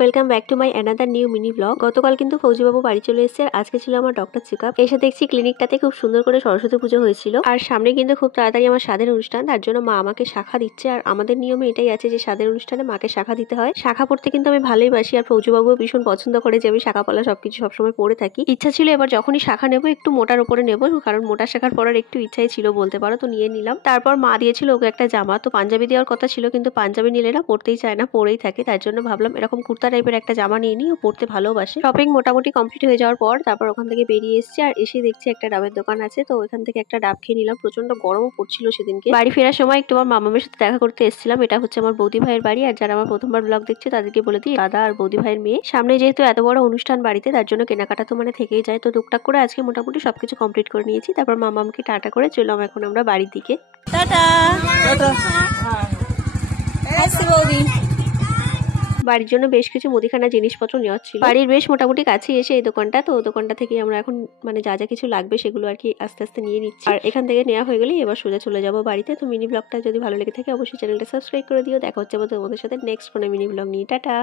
Welcome back to my another new mini blog. গতকাল কিন্তু ফৌজিবাবু বাড়ি চলে এসেছে আর আজকে ছিল আমার ডক্টর চেকআপ। এসে দেখছি ক্লিনিকটাতে খুব সুন্দর করে সরস্বতী পুজো হয়েছিল আর সামনে কিন্তু খুব তাড়াতাড়ি আমার স্বাদের অনুষ্ঠান, তার জন্য মা আমাকে শাখা দিচ্ছে। আর আমাদের নিয়মে এটাই আছে যে স্বাদের অনুষ্ঠানে মাকে শাখা দিতে হয়। শাখা পড়তে কিন্তু আমি ভালোই বাসি আর ফৌজিবাবুও ভীষণ পছন্দ করে যে আমি শাখা পলা সবকিছু সবসময় পড়ে থাকি। ইচ্ছা ছিল এবার যখনই শাখা নেবো একটু মোটার উপরে নেবো, কারণ মোটা শাখার পরার একটু ইচ্ছাই ছিল বলতে পারো, তো নিয়ে নিলাম। তারপর মা দিয়েছিল ওকে একটা জামা, তো পাঞ্জাবি দেওয়ার কথা ছিল কিন্তু পাঞ্জাবি নিলে না পড়তেই চায় না, পরেই থাকে। তার জন্য ভাবলাম এরকম কুর্তা টাইপের একটা জামা নিয়ে নিই, ও পড়তে ভালোবাসে। শপিং মোটামুটি কমপ্লিট হয়ে যাওয়ার পর তারপর ওখান থেকে বেরিয়ে এসেছি আর এসে দেখছি একটা ডাবের দোকান আছে, তো ওইখান থেকে একটা ডাব খেয়ে নিলাম। প্রচন্ড গরমও পড়ছিল সেদিনকে। বাড়ি ফেরার সময় একটু আমার মামামের সাথে দেখা করতে এসেছিলাম। এটা হচ্ছে আমার বৌদি ভাইয়ের বাড়ি, আর যারা আমার প্রথমবার ব্লগ দেখছে তাদেরকে বলে দিই দাদা আর বৌদি ভাইয়ের মেয়ে। সামনে যেহেতু এত বড় অনুষ্ঠান বাড়িতে, তার জন্য কেনাকাটা তো মানে থেকেই যায়, তো টুকটাক করে আজকে মোটামুটি সবকিছু কমপ্লিট করে নিয়েছি। তারপর মামামকে টাটা করে চললাম এখন আমরা বাড়ির দিকে। Tata tata. বাড়ির জন্য বেশ কিছু মুদিখানা জিনিসপত্র নেওয়া ছিল। বাড়ির বেশ মোটামুটি কাছে এসে এই দোকানটা, তো দোকানটা থেকে আমরা এখন মানে যা যা কিছু লাগবে সেগুলো আর কি আস্তে আস্তে নিয়ে নিচ্ছি। আর এখান থেকে নেওয়া হয়ে গেলেই এবার সোজা চলে যাবো বাড়িতে। তো মিনি ব্লগটা যদি ভালো লেগে থাকে অবশ্যই চ্যানেলটা সাবস্ক্রাইব করে দিও। দেখা হচ্ছে তোমাদের সাথে নেক্সট কোনো মিনি ব্লগ নিয়ে। টাটা।